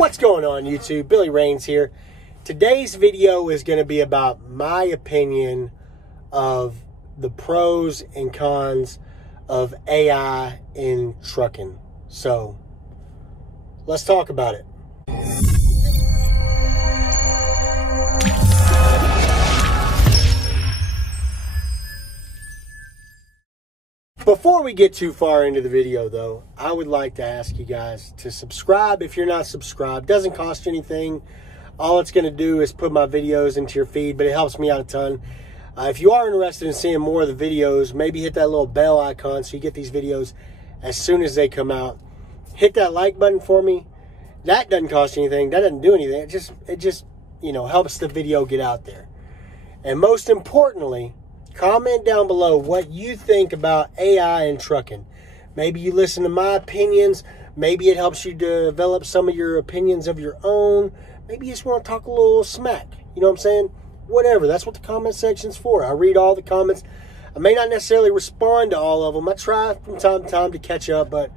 What's going on, YouTube? Billy Rains here. Today's video is going to be about my opinion of the pros and cons of AI in trucking. So, let's talk about it. Before we get too far into the video, though, I would like to ask you guys to subscribe if you're not subscribed. Doesn't cost you anything. All it's going to do is put my videos into your feed, but it helps me out a ton. If you are interested in seeing more of the videos, maybe hit that little bell icon so you get these videos as soon as they come out. Hit that like button for me. That doesn't cost you anything. That doesn't do anything. It just helps the video get out there. And most importantly, comment down below what you think about AI in trucking. Maybe you listen to my opinions. Maybe it helps you develop some of your opinions of your own. Maybe you just want to talk a little smack. You know what I'm saying? Whatever. That's what the comment section's for. I read all the comments. I may not necessarily respond to all of them. I try from time to time to catch up, but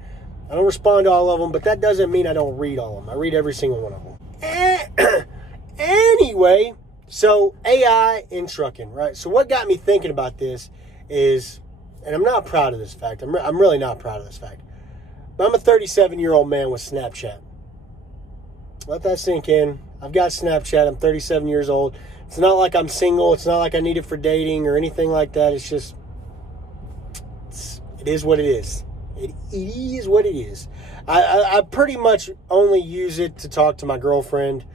I don't respond to all of them. But that doesn't mean I don't read all of them. I read every single one of them. Anyway, so AI in trucking, right? So what got me thinking about this is, and I'm not proud of this fact. I'm really not proud of this fact. But I'm a 37-year-old man with Snapchat. Let that sink in. I've got Snapchat. I'm 37 years old. It's not like I'm single. It's not like I need it for dating or anything like that. It's just, it is what it is. It is what it is. I pretty much only use it to talk to my girlfriend.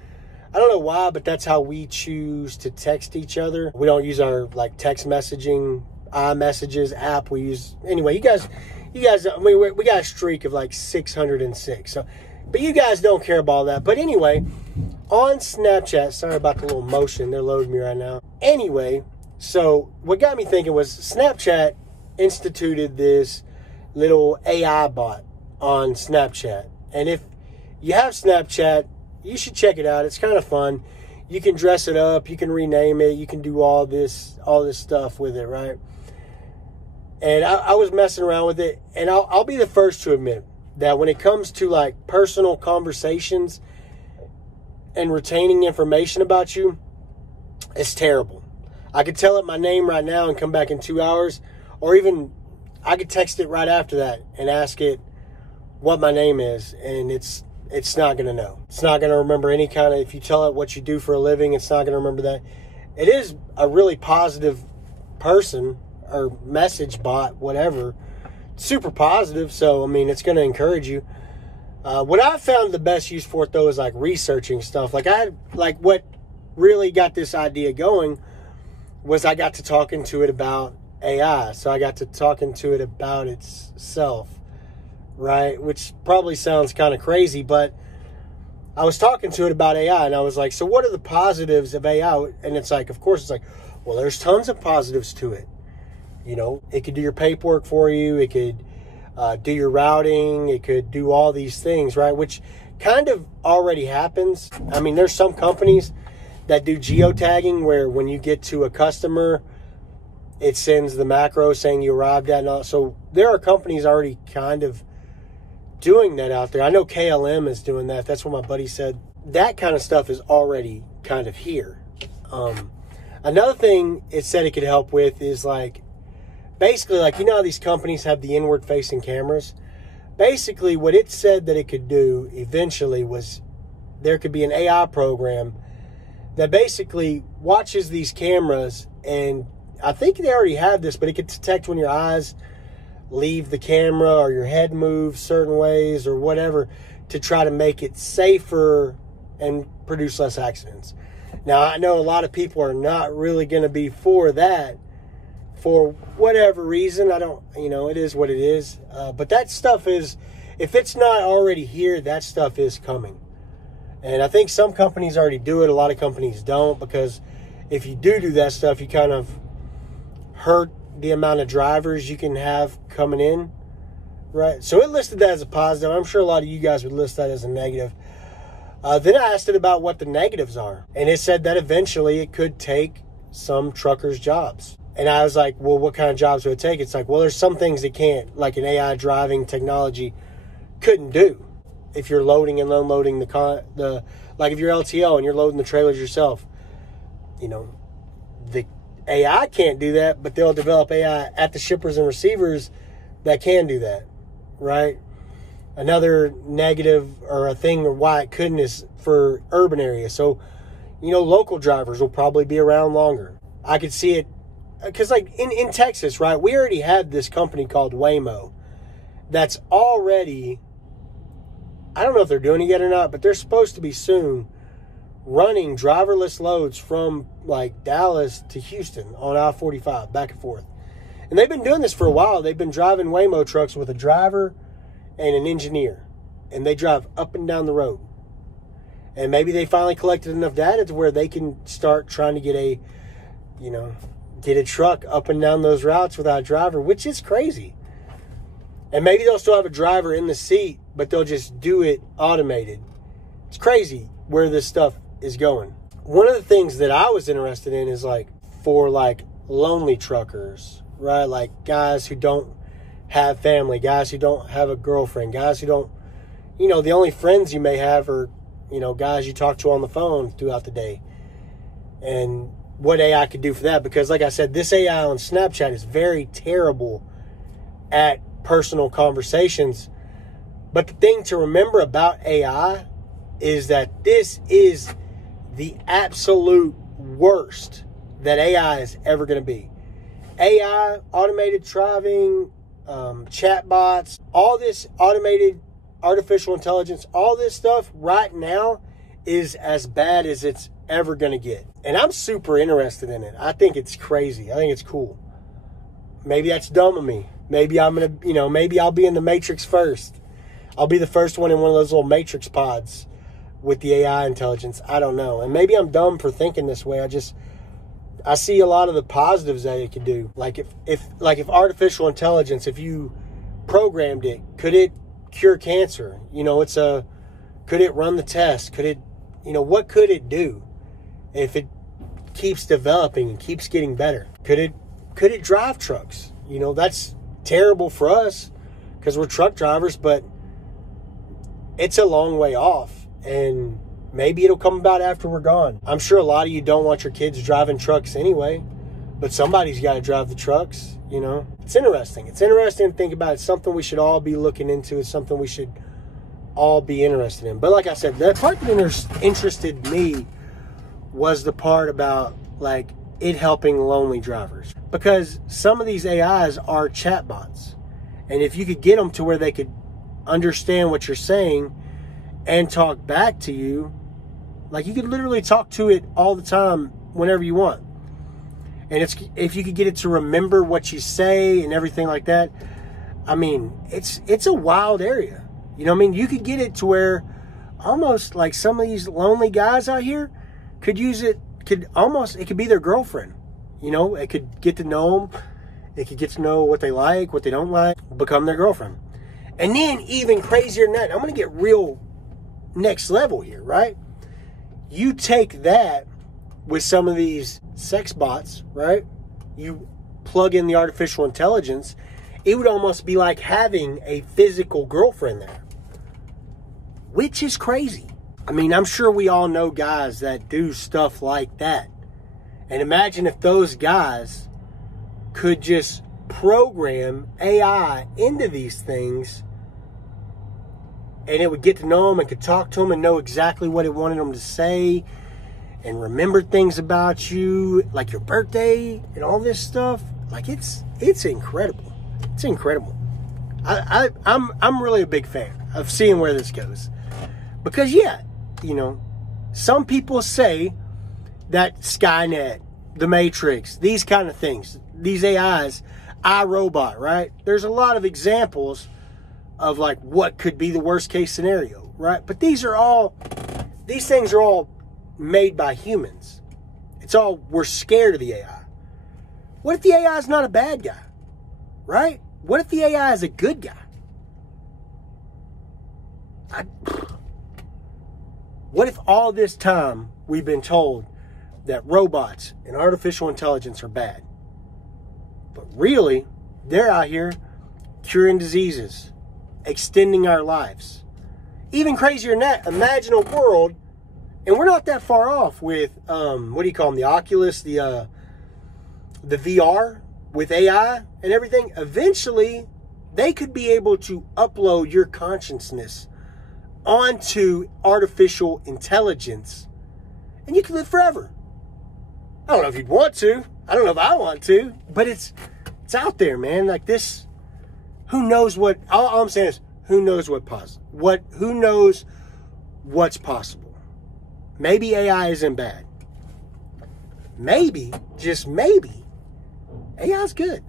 I don't know why, but that's how we choose to text each other. We don't use our text messaging, iMessages app. We use, anyway, you guys, we got a streak of 606. So, but you guys don't care about all that. But anyway, on Snapchat, sorry about the little motion. They're loading me right now. Anyway, so what got me thinking was Snapchat instituted this little AI bot on Snapchat. And if you have Snapchat, you should check it out. It's kind of fun. You can dress it up. You can rename it. You can do all this stuff with it, right? And I was messing around with it. And I'll be the first to admit that when it comes to personal conversations and retaining information about you, it's terrible. I could tell it my name right now and come back in 2 hours. Or even I could text it right after that and ask it what my name is. And it's not going to know. It's not going to remember any kind of, if you tell it what you do for a living, it's not going to remember that. It is a really positive person or message bot, whatever. Super positive. So, I mean, it's going to encourage you. What I found the best use for it, though, is researching stuff. What really got this idea going was I got to talking to it about AI. So I got to talking to it about itself. Right, which probably sounds kind of crazy, but I was talking to it about AI, and I was like, so what are the positives of AI? And it's of course, it's well, there's tons of positives to it. It could do your paperwork for you. It could do your routing. It could do all these things, right? Which kind of already happens. I mean, there's some companies that do geotagging where when you get to a customer, it sends the macro saying you arrived at and all. So there are companies already kind of doing that out there. I know KLM is doing that. That's what my buddy said. That kind of stuff is already kind of here. Another thing it said it could help with is basically how these companies have the inward facing cameras. Basically what it said that it could do eventually was there could be an AI program that basically watches these cameras, and I think they already have this, but it could detect when your eyes leave the camera or your head moves certain ways or whatever to try to make it safer and produce less accidents. Now, I know a lot of people are not really going to be for that for whatever reason. I don't, it is what it is. But that stuff is, if it's not already here, that stuff is coming. And I think some companies already do it. A lot of companies don't, because if you do that stuff, you kind of hurt the amount of drivers you can have coming in, right? So it listed that as a positive. I'm sure a lot of you guys would list that as a negative. Then I asked it about what the negatives are, and it said that eventually it could take some truckers' jobs. And I was like, well, what kind of jobs would it take? It's well, there's some things it can't, like an AI driving technology couldn't do. if you're loading and unloading the like if you're LTL and you're loading the trailers yourself, you know, the AI can't do that, but they'll develop AI at the shippers and receivers that can do that, right? Another negative or a thing or why it couldn't is for urban areas. So, you know, local drivers will probably be around longer. I could see it because like in Texas, right, we already had this company called Waymo that's already, I don't know if they're doing it yet or not, but they're supposed to be soon running driverless loads from like Dallas to Houston on I-45 back and forth. And they've been doing this for a while. They've been driving Waymo trucks with a driver and an engineer, and they drive up and down the road. And maybe they finally collected enough data to where they can start trying to get a truck up and down those routes without a driver, which is crazy. And maybe they'll still have a driver in the seat, but they'll just do it automated. It's crazy where this stuff is going. One of the things that I was interested in is like for like lonely truckers, right? Like guys who don't have family, guys who don't have a girlfriend, guys who don't, you know, the only friends you may have are, you know, guys you talk to on the phone throughout the day. And what AI could do for that, because like I said, this AI on Snapchat is very terrible at personal conversations. But the thing to remember about AI is that this is the absolute worst that AI is ever going to be. AI, automated driving, chatbots, all this automated artificial intelligence, all this stuff right now is as bad as it's ever going to get. And I'm super interested in it. I think it's crazy. I think it's cool. Maybe that's dumb of me. Maybe I'm going to, you know, maybe I'll be in the Matrix first. I'll be the first one in one of those little Matrix pods with the AI intelligence. I don't know. And maybe I'm dumb for thinking this way. I see a lot of the positives that it could do. Like if artificial intelligence, if you programmed it, could it cure cancer? You know, could it run the test? Could it, you know, what could it do if it keeps developing and keeps getting better? Could it drive trucks? You know, that's terrible for us because we're truck drivers, but it's a long way off. And maybe it'll come about after we're gone. I'm sure a lot of you don't want your kids driving trucks anyway, but somebody's got to drive the trucks, you know. It's interesting. It's interesting to think about. It's something we should all be looking into. It's something we should all be interested in. But like I said, the part that interested me was the part about like it helping lonely drivers. Because some of these AIs are chatbots. And if you could get them to where they could understand what you're saying and talk back to you, like you could literally talk to it all the time whenever you want. And if you could get it to remember what you say and everything like that, I mean, it's a wild area. You know what I mean? You could get it to where almost like some of these lonely guys out here could use it, it could be their girlfriend. You know, it could get to know them. It could get to know what they like, what they don't like, become their girlfriend. And then even crazier than that, I'm going to get real next level here, right? You take that with some of these sex bots, right? You plug in the artificial intelligence, it would almost be like having a physical girlfriend there, which is crazy. I mean, I'm sure we all know guys that do stuff like that. And imagine if those guys could just program AI into these things and it would get to know them and could talk to them and know exactly what it wanted them to say and remember things about you, like your birthday and all this stuff. Like it's incredible. It's incredible. I'm really a big fan of seeing where this goes. Because yeah, you know, some people say that Skynet, the Matrix, these kind of things, these AIs, iRobot, right? There's a lot of examples of like what could be the worst case scenario, right? But these things are all made by humans. We're scared of the AI. What if the AI is not a bad guy, right? What if the AI is a good guy? What if all this time we've been told that robots and artificial intelligence are bad, but really they're out here curing diseases, extending our lives, even crazier than that, imagine a world, and we're not that far off with, what do you call them, the Oculus, the VR with AI and everything. Eventually, they could be able to upload your consciousness onto artificial intelligence, and you can live forever. I don't know if you'd want to. I don't know if I want to, but it's out there, man. Like this, who knows what? All I'm saying is, who knows who knows what's possible? Maybe AI isn't bad. Maybe, just maybe, AI is good.